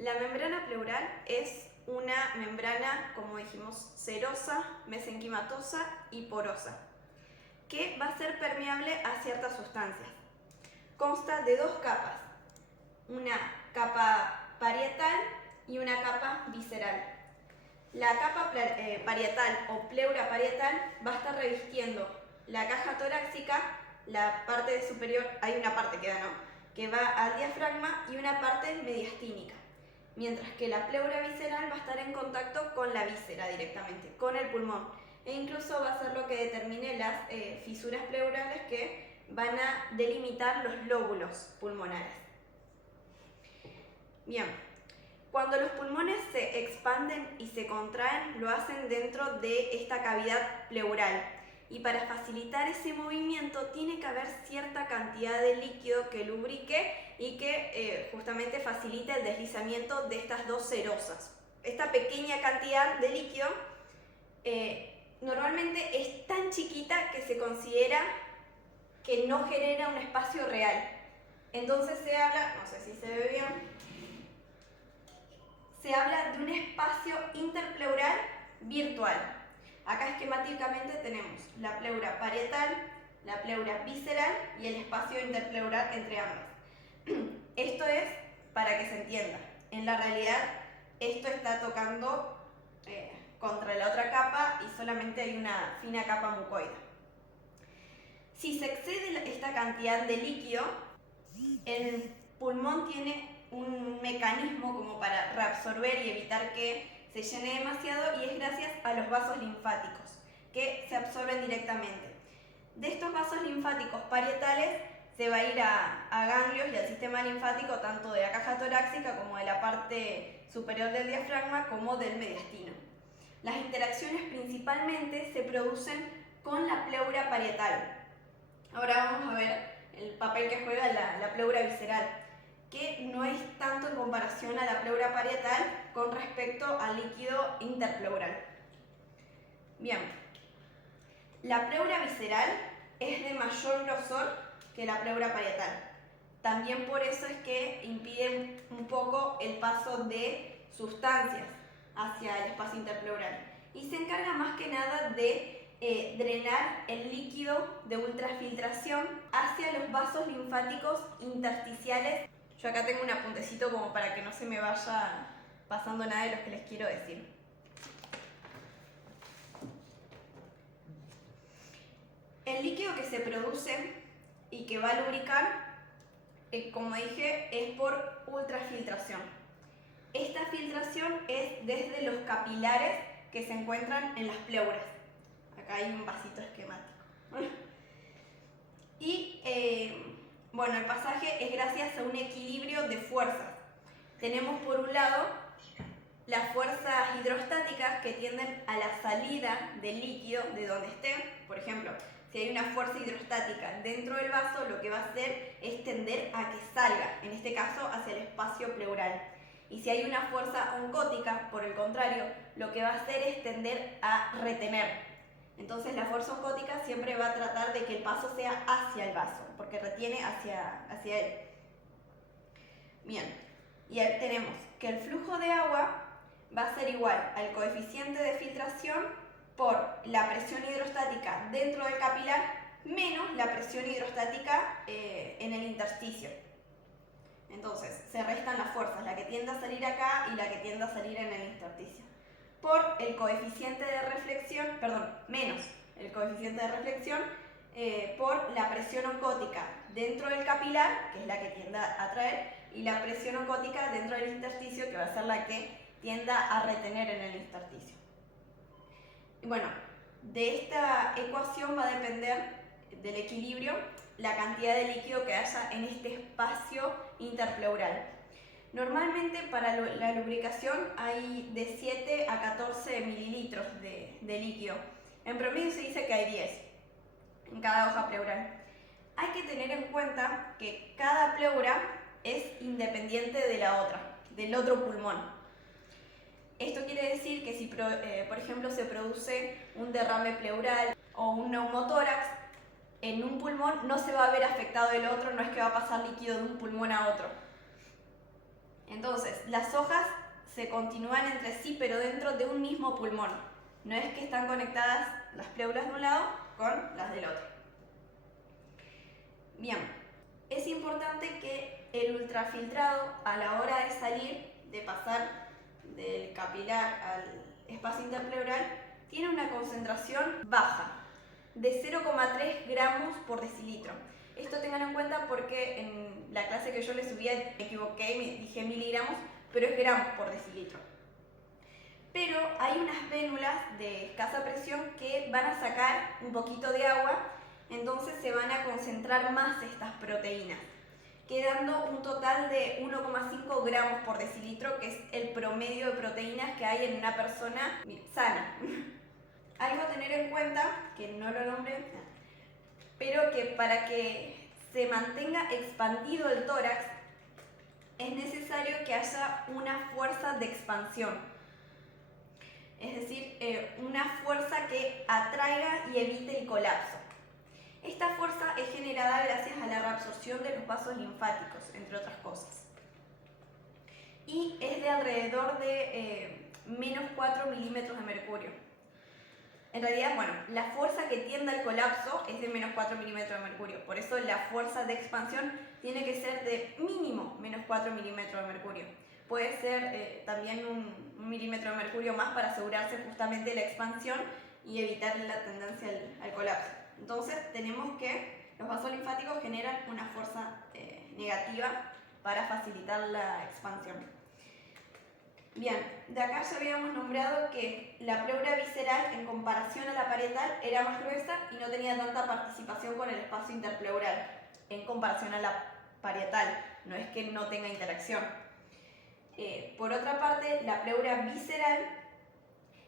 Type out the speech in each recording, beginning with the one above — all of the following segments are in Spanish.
La membrana pleural es una membrana, como dijimos, serosa, mesenquimatosa y porosa, que va a ser permeable a ciertas sustancias. Consta de dos capas, una capa parietal y una capa visceral. La capa parietal o pleura parietal va a estar revistiendo la caja torácica, la parte superior, hay una parte que va al diafragma y una parte mediastínica, mientras que la pleura visceral va a estar en contacto con la víscera directamente, con el pulmón, e incluso va a ser lo que determine las fisuras pleurales que van a delimitar los lóbulos pulmonares. Bien, cuando los pulmones se expanden y se contraen, lo hacen dentro de esta cavidad pleural. Y para facilitar ese movimiento tiene que haber cierta cantidad de líquido que lubrique y que justamente facilite el deslizamiento de estas dos serosas. Esta pequeña cantidad de líquido normalmente es tan chiquita que se considera que no genera un espacio real. Entonces se habla, no sé si se ve bien, se habla de un espacio interpleural virtual. Acá esquemáticamente tenemos la pleura parietal, la pleura visceral y el espacio interpleural entre ambas. Esto es para que se entienda. En la realidad, esto está tocando contra la otra capa y solamente hay una fina capa mucoide. Si se excede esta cantidad de líquido, el pulmón tiene un mecanismo como para reabsorber y evitar que se llene demasiado, y es gracias a los vasos linfáticos que se absorben directamente. De estos vasos linfáticos parietales se va a ir a ganglios y al sistema linfático tanto de la caja torácica como de la parte superior del diafragma como del mediastino. Las interacciones principalmente se producen con la pleura parietal. Ahora vamos a ver el papel que juega la pleura visceral, que no es tanto en comparación a la pleura parietal con respecto al líquido interpleural. Bien, la pleura visceral es de mayor grosor que la pleura parietal. También por eso es que impide un poco el paso de sustancias hacia el espacio interpleural. Y se encarga más que nada de drenar el líquido de ultrafiltración hacia los vasos linfáticos intersticiales. Yo acá tengo un apuntecito como para que no se me vaya pasando nada de lo que les quiero decir. El líquido que se produce y que va a lubricar, como dije, es por ultrafiltración. Esta filtración es desde los capilares que se encuentran en las pleuras. Acá hay un vasito esquemático. Y bueno, el pasaje es gracias a un equilibrio de fuerzas. Tenemos por un lado las fuerzas hidrostáticas que tienden a la salida del líquido de donde esté. Por ejemplo, si hay una fuerza hidrostática dentro del vaso, lo que va a hacer es tender a que salga, en este caso hacia el espacio pleural. Y si hay una fuerza oncótica, por el contrario, lo que va a hacer es tender a retener. Entonces la fuerza oncótica siempre va a tratar de que el paso sea hacia el vaso, porque retiene hacia él. Bien, y ahí tenemos que el flujo de agua va a ser igual al coeficiente de filtración por la presión hidrostática dentro del capilar menos la presión hidrostática en el intersticio. Entonces se restan las fuerzas, la que tiende a salir acá y la que tiende a salir en el intersticio, por el coeficiente de reflexión, menos el coeficiente de reflexión por la presión oncótica dentro del capilar, que es la que tiende a atraer, y la presión oncótica dentro del intersticio, que va a ser la que tienda a retener en el intersticio. Y bueno, de esta ecuación va a depender del equilibrio la cantidad de líquido que haya en este espacio interpleural. Normalmente para la lubricación hay de 7 a 14 mililitros de líquido. En promedio se dice que hay 10 en cada hoja pleural. Hay que tener en cuenta que cada pleura es independiente de la otra, del otro pulmón. Esto quiere decir que si, por ejemplo, se produce un derrame pleural o un neumotórax, en un pulmón no se va a ver afectado el otro, no es que va a pasar líquido de un pulmón a otro. Entonces, las hojas se continúan entre sí, pero dentro de un mismo pulmón. No es que están conectadas las pleuras de un lado con las del otro. Bien, es importante que el ultrafiltrado, a la hora de salir, de pasar del capilar al espacio interpleural, tiene una concentración baja, de 0,3 gramos por decilitro. Esto tengan en cuenta porque en la clase que yo les subí me equivoqué y me dije miligramos, pero es gramos por decilitro. Pero hay unas vénulas de escasa presión que van a sacar un poquito de agua, entonces se van a concentrar más estas proteínas, quedando un total de 1,5 gramos por decilitro, que es el promedio de proteínas que hay en una persona sana. Algo a tener en cuenta, que no lo nombré, pero que para que se mantenga expandido el tórax es necesario que haya una fuerza de expansión. Es decir, una fuerza que atraiga y evite el colapso. Esta fuerza es generada gracias a la reabsorción de los vasos linfáticos, entre otras cosas. Y es de alrededor de menos 4 milímetros de mercurio. En realidad, bueno, la fuerza que tiende al colapso es de menos 4 milímetros de mercurio. Por eso la fuerza de expansión tiene que ser de mínimo menos 4 milímetros de mercurio. Puede ser también un milímetro de mercurio más para asegurarse justamente la expansión y evitar la tendencia al colapso. Entonces tenemos que los vasos linfáticos generan una fuerza negativa para facilitar la expansión. Bien, de acá ya habíamos nombrado que la pleura visceral en comparación a la parietal era más gruesa y no tenía tanta participación con el espacio interpleural en comparación a la parietal, no es que no tenga interacción. Por otra parte, la pleura visceral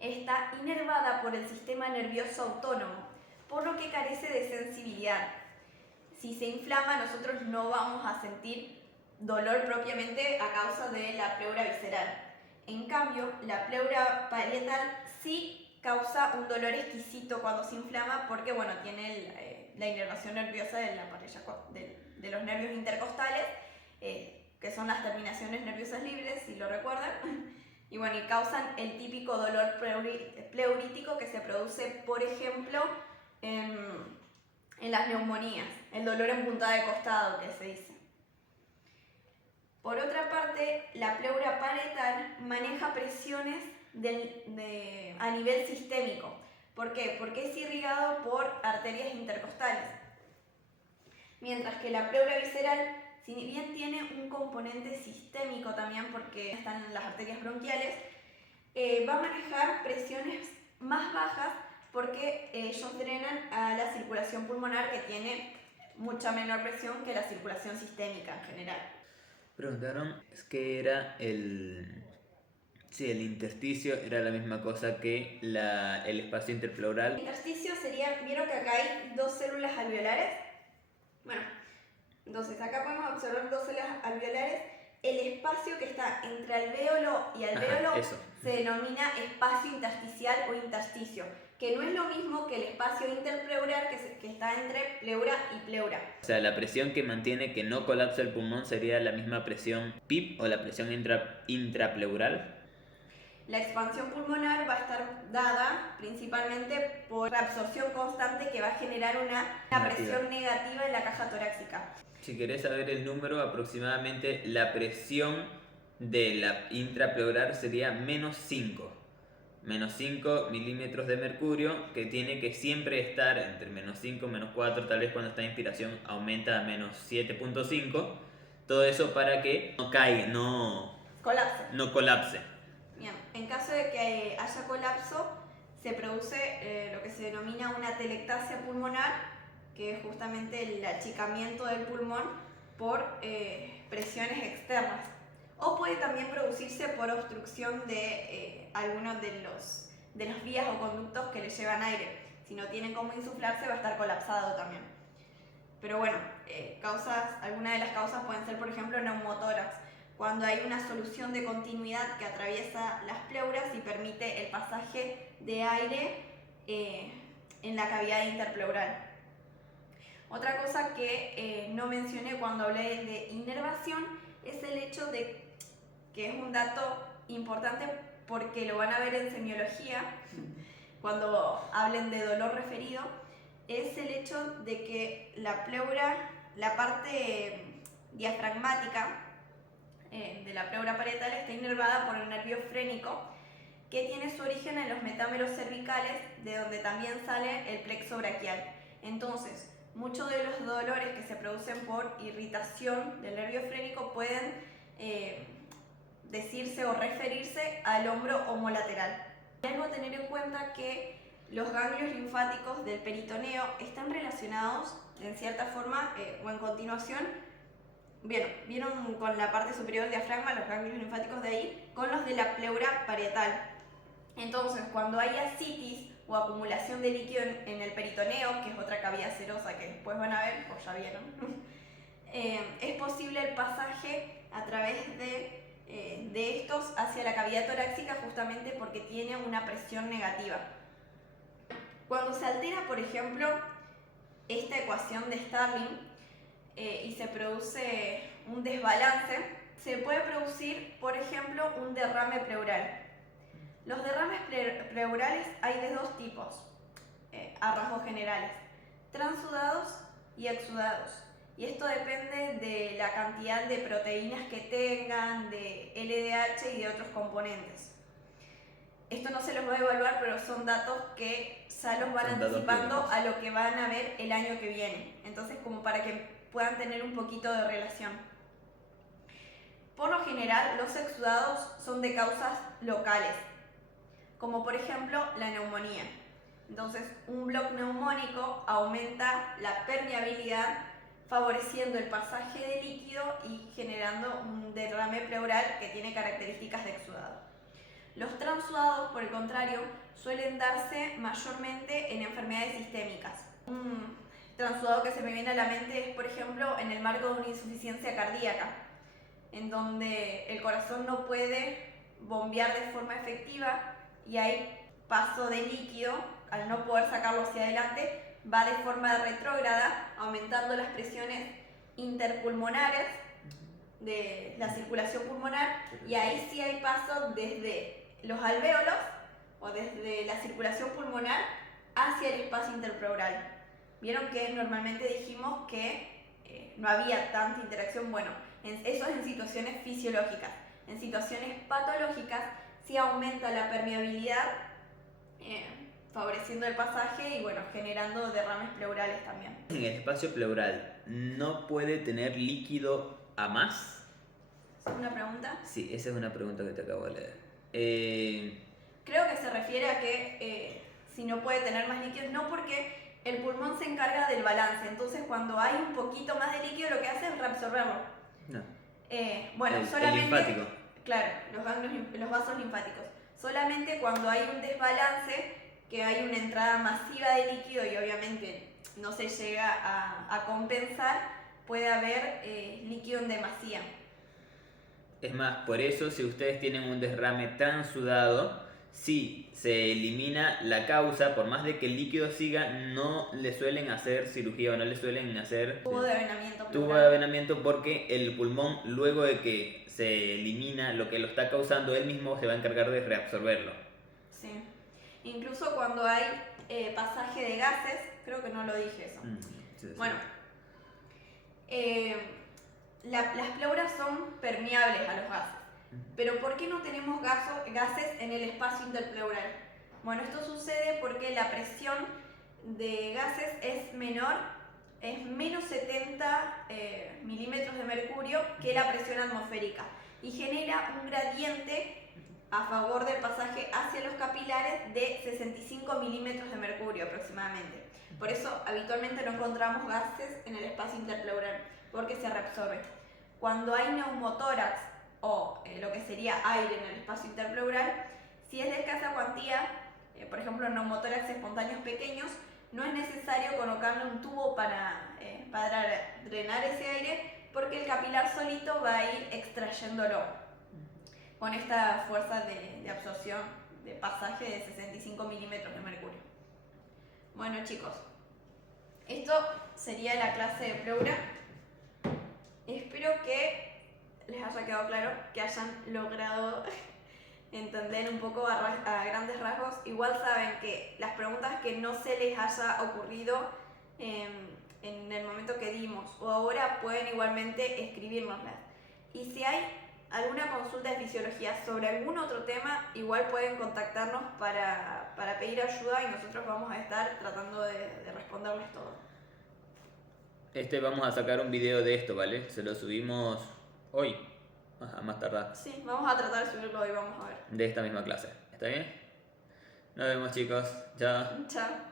está inervada por el sistema nervioso autónomo, por lo que carece de sensibilidad. Si se inflama, nosotros no vamos a sentir dolor propiamente a causa de la pleura visceral. En cambio, la pleura parietal sí causa un dolor exquisito cuando se inflama porque, bueno, tiene la inervación nerviosa de la parella, de los nervios intercostales, que son las terminaciones nerviosas libres, si lo recuerdan, y bueno, y causan el típico dolor pleurítico que se produce, por ejemplo, en las neumonías, el dolor en puntada de costado que se dice. Por otra parte, la pleura parietal maneja presiones a nivel sistémico. ¿Por qué? Porque es irrigado por arterias intercostales. Mientras que la pleura visceral, si bien tiene un componente sistémico también porque están las arterias bronquiales, va a manejar presiones más bajas porque ellos drenan a la circulación pulmonar, que tiene mucha menor presión que la circulación sistémica en general. Preguntaron que era si el intersticio era la misma cosa que el espacio interpleural. El intersticio sería, vieron que acá hay dos células alveolares. Bueno, entonces acá podemos observar dos células alveolares. El espacio que está entre alvéolo y alvéolo se denomina espacio intersticial o intersticio, que no es lo mismo que el espacio interpleural que está entre pleura y pleura. O sea, la presión que mantiene que no colapse el pulmón sería la misma presión PIP o la presión intrapleural. La expansión pulmonar va a estar dada principalmente por la absorción constante que va a generar una presión negativa en la caja torácica. Si querés saber el número, aproximadamente la presión de la intrapleural sería menos 5 milímetros de mercurio, que tiene que siempre estar entre menos 5 y menos 4, tal vez cuando está en inspiración aumenta a menos 7.5, todo eso para que no caiga, no colapse. Bien, en caso de que haya colapso, se produce lo que se denomina una atelectasia pulmonar, que es justamente el achicamiento del pulmón por presiones externas. O puede también producirse por obstrucción de algunos de los vías o conductos que le llevan aire. Si no tienen cómo insuflarse, va a estar colapsado también. Pero bueno, algunas de las causas pueden ser, por ejemplo, neumotórax, cuando hay una solución de continuidad que atraviesa las pleuras y permite el pasaje de aire en la cavidad interpleural. Otra cosa que no mencioné cuando hablé de inervación es el hecho de que es un dato importante porque lo van a ver en semiología, cuando hablen de dolor referido, es el hecho de que la pleura, la parte diafragmática de la pleura parietal está inervada por el nervio frénico, que tiene su origen en los metámeros cervicales, de donde también sale el plexo braquial. Entonces, muchos de los dolores que se producen por irritación del nervio frénico pueden decirse o referirse al hombro homolateral. Hay algo a tener en cuenta que los ganglios linfáticos del peritoneo están relacionados en cierta forma o en continuación, vieron con la parte superior del diafragma, los ganglios linfáticos de ahí, con los de la pleura parietal. Entonces, cuando hay ascitis o acumulación de líquido en el peritoneo, que es otra cavidad serosa que después van a ver, o ya vieron, es posible el pasaje a través de estos hacia la cavidad torácica, justamente porque tiene una presión negativa. Cuando se altera, por ejemplo, esta ecuación de Starling y se produce un desbalance, se puede producir, por ejemplo, un derrame pleural. Los derrames pleurales hay de dos tipos, a rasgos generales: transudados y exudados. Y esto depende de la cantidad de proteínas que tengan, de LDH y de otros componentes. Esto no se los voy a evaluar, pero son datos que ya los van anticipando a lo que van a ver el año que viene. Entonces, como para que puedan tener un poquito de relación. Por lo general, los exudados son de causas locales, como por ejemplo la neumonía. Entonces, un bloque neumónico aumenta la permeabilidad, favoreciendo el pasaje de líquido y generando un derrame pleural que tiene características de exudado. Los transudados, por el contrario, suelen darse mayormente en enfermedades sistémicas. Un transudado que se me viene a la mente es, por ejemplo, en el marco de una insuficiencia cardíaca, en donde el corazón no puede bombear de forma efectiva y hay paso de líquido, al no poder sacarlo hacia adelante, va de forma retrógrada, aumentando las presiones interpulmonares de la circulación pulmonar, y ahí sí hay paso desde los alvéolos o desde la circulación pulmonar hacia el espacio interpleural. Vieron que normalmente dijimos que no había tanta interacción. Bueno, eso es en situaciones fisiológicas. En situaciones patológicas sí aumenta la permeabilidad, favoreciendo el pasaje y bueno, generando derrames pleurales también. En el espacio pleural, ¿no puede tener líquido a más? ¿Es una pregunta? Sí, esa es una pregunta que te acabo de leer. Creo que se refiere a que si no puede tener más líquidos, no, porque el pulmón se encarga del balance. Entonces, cuando hay un poquito más de líquido, lo que hace es reabsorberlo. No. Bueno, solamente. El linfático. Claro, los vasos linfáticos. Solamente cuando hay un desbalance, que hay una entrada masiva de líquido y obviamente no se llega a compensar, puede haber líquido en demasía. Es más, por eso si ustedes tienen un derrame transudado, si se elimina la causa, por más de que el líquido siga, no le suelen hacer cirugía o no le suelen hacer tubo de avenamiento. Tubo de avenamiento, porque el pulmón, luego de que se elimina lo que lo está causando, él mismo se va a encargar de reabsorberlo. Sí. Incluso cuando hay pasaje de gases, creo que no lo dije eso. Sí. Bueno, las pleuras son permeables a los gases. Pero ¿por qué no tenemos gases en el espacio interpleural? Bueno, esto sucede porque la presión de gases es menor, es menos 70 milímetros de mercurio que la presión atmosférica, y genera un gradiente a favor del pasaje hacia los capilares de 65 milímetros de mercurio aproximadamente. Por eso habitualmente no encontramos gases en el espacio interpleural, porque se reabsorbe. Cuando hay neumotórax o lo que sería aire en el espacio interpleural, si es de escasa cuantía, por ejemplo neumotórax espontáneos pequeños, no es necesario colocarle un tubo para drenar ese aire, porque el capilar solito va a ir extrayéndolo con esta fuerza de absorción, de pasaje de 65 milímetros de mercurio. Bueno chicos, esto sería la clase de pleura. Espero que les haya quedado claro, que hayan logrado entender un poco a grandes rasgos. Igual saben que las preguntas que no se les haya ocurrido en el momento que dimos o ahora pueden igualmente escribírnoslas. Y si hay alguna consulta de fisiología sobre algún otro tema, igual pueden contactarnos para pedir ayuda y nosotros vamos a estar tratando de responderles todo. Vamos a sacar un video de esto, ¿vale? Se lo subimos hoy, a más tardar. Sí, vamos a tratar de subirlo hoy, vamos a ver. De esta misma clase. ¿Está bien? Nos vemos, chicos. Chao. Chao.